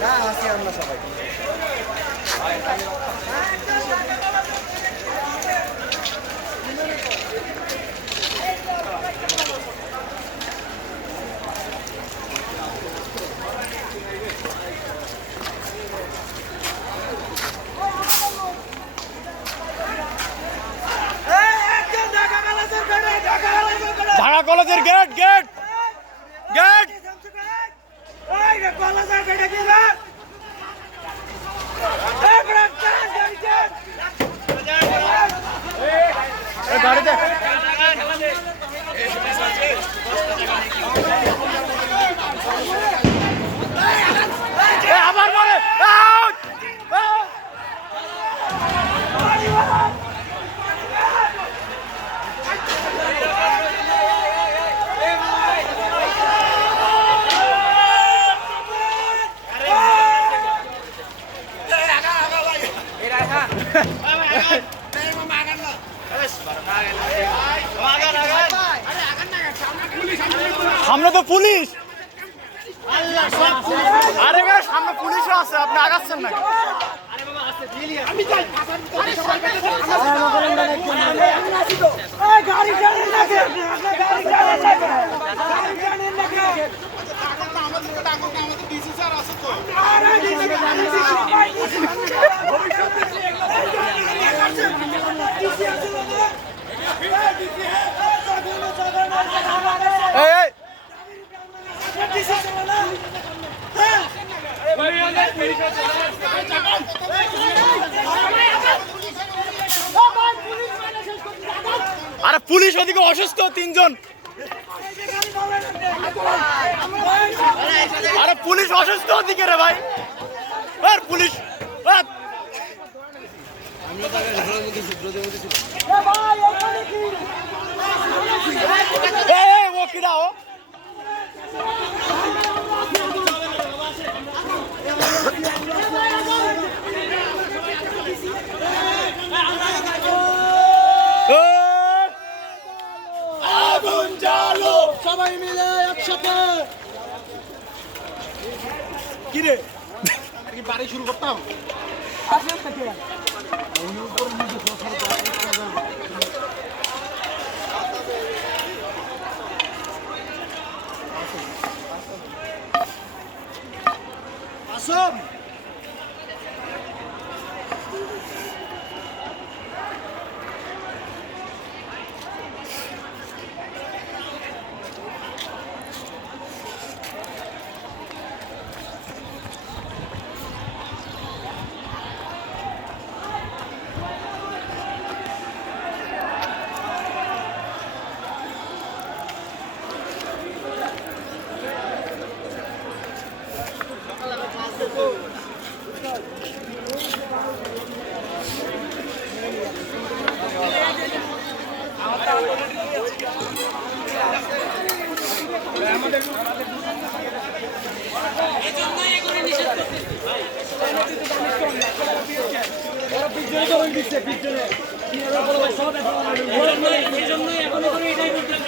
না আসি আমরা সবাই। কলেজের গেট গেট গেট গাড়িতে সামনে তো পুলিশ। আরে ভাই সামনে পুলিশও আছে আপনি আগাচ্ছেন না এই আরে পুলিশ ওদিকে অসুস্থ তিনজন। আরে পুলিশ অসুস্থ ওদিকে রে ভাই। আর পুলিশ আর। সবাই মিলে একসাথে। কিরে বাড়ি শুরু করতাম? এই জন্যই এখন এটাই করতে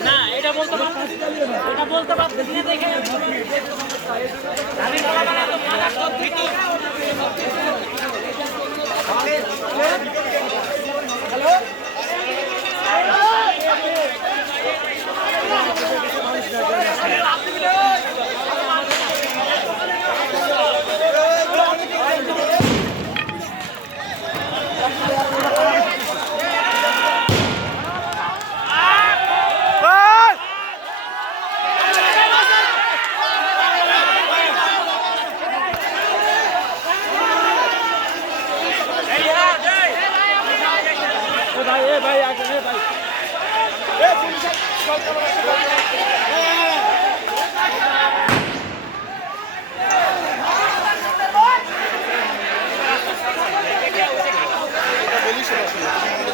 না। এটা বলতে পারতেছি এটা বলতে পারতেছি না দেখে। আমি মার